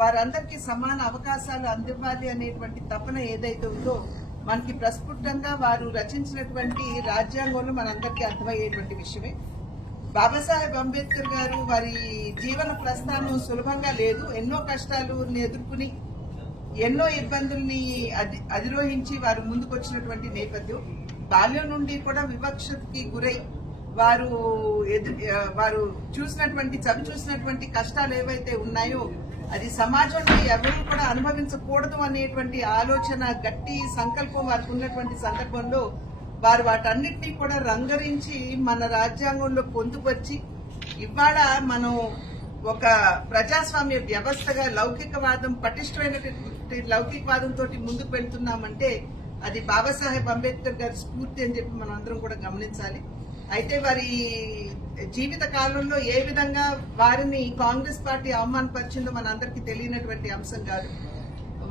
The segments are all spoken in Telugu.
వారందరికీ సమాన అవకాశాలు అందివ్వాలి అనేటువంటి తపన ఏదైతే ఉందో మనకి ప్రస్ఫుటంగా వారు రచించినటువంటి రాజ్యాంగంలో మనందరికీ అర్థమయ్యేటువంటి విషయమే. బాబాసాహెబ్ అంబేద్కర్ గారు వారి జీవన ప్రస్థానం సులభంగా లేదు. ఎన్నో కష్టాలను ఎదుర్కొని ఎన్నో ఇబ్బందుల్ని అధిరోహించి వారు ముందుకొచ్చినటువంటి నేపథ్యం. బాల్యం నుండి కూడా వివక్షకి గురై వారు చూసినటువంటి కష్టాలు ఏవైతే ఉన్నాయో అది సమాజంలో ఎవరు కూడా అనుభవించకూడదు అనేటువంటి ఆలోచన, గట్టి సంకల్పం వారికి ఉన్నటువంటి సందర్భంలో వారు వాటన్నిటినీ కూడా రంగరించి మన రాజ్యాంగంలో పొందుపరిచి ఇవాళ మనం ఒక ప్రజాస్వామ్య వ్యవస్థగా లౌకికవాదం, పటిష్టమైనటువంటి లౌకికవాదంతో ముందుకు వెళ్తున్నామంటే అది బాబాసాహెబ్ అంబేద్కర్ గారి స్ఫూర్తి అని చెప్పి మనం అందరం కూడా గమనించాలి. అయితే వారి జీవిత కాలంలో ఏ విధంగా వారిని కాంగ్రెస్ పార్టీ అవమానపరిచిందో మనందరికీ తెలియనటువంటి అంశం కాదు.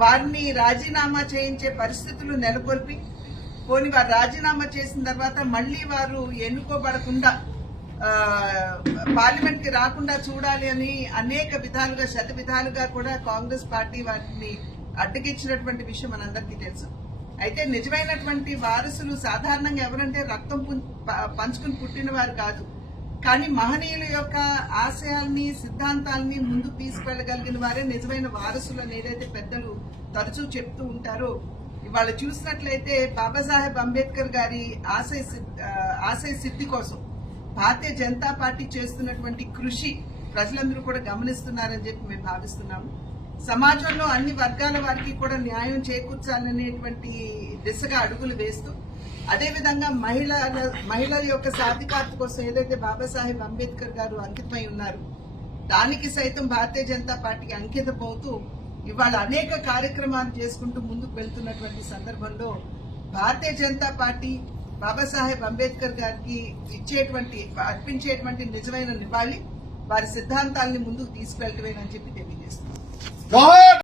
వారిని రాజీనామా చేయించే పరిస్థితులు నెలకొల్పి పోని వారు రాజీనామా చేసిన తర్వాత మళ్లీ వారు ఎన్నుకోబడకుండా పార్లమెంట్ కి రాకుండా చూడాలి అని అనేక విధాలుగా, శత విధాలుగా కూడా కాంగ్రెస్ పార్టీ వాటిని అడ్డగించినటువంటి విషయం మనందరికీ తెలుసు. అయితే నిజమైనటువంటి వారసులు సాధారణంగా ఎవరంటే రక్తం పంచుకుని పుట్టిన వారు కాదు, కానీ మహనీయుల యొక్క ఆశయాల్ని, సిద్ధాంతాలని ముందుకు తీసుకెళ్లగలిగిన వారే నిజమైన వారసులు అని ఏదైతే పెద్దలు తరచూ చెప్తూ ఉంటారో, ఇవాళ చూసినట్లయితే బాబాసాహెబ్ అంబేద్కర్ గారి ఆశయ సిద్ధి కోసం భారతీయ జనతా పార్టీ చేస్తున్నటువంటి కృషి ప్రజలందరూ కూడా గమనిస్తున్నారని చెప్పి మేము భావిస్తున్నాము. సమాజంలో అన్ని వర్గాల వారికి కూడా న్యాయం చేకూర్చాలనేటువంటి దిశగా అడుగులు వేస్తూ, అదేవిధంగా మహిళల యొక్క సాధికారత కోసం ఏదైతే బాబాసాహెబ్ అంబేద్కర్ గారు అంకితమై ఉన్నారు దానికి సైతం భారతీయ జనతా పార్టీకి అంకితమవుతూ ఇవాళ అనేక కార్యక్రమాలు చేసుకుంటూ ముందుకు వెళ్తున్నటువంటి సందర్భంలో భారతీయ జనతా పార్టీ బాబాసాహెబ్ అంబేద్కర్ గారికి అర్పించేటువంటి నిజమైన నివాళి వారి సిద్ధాంతాలని ముందుకు తీసుకెళ్లటమేనని చెప్పి తెలియజేస్తున్నాం.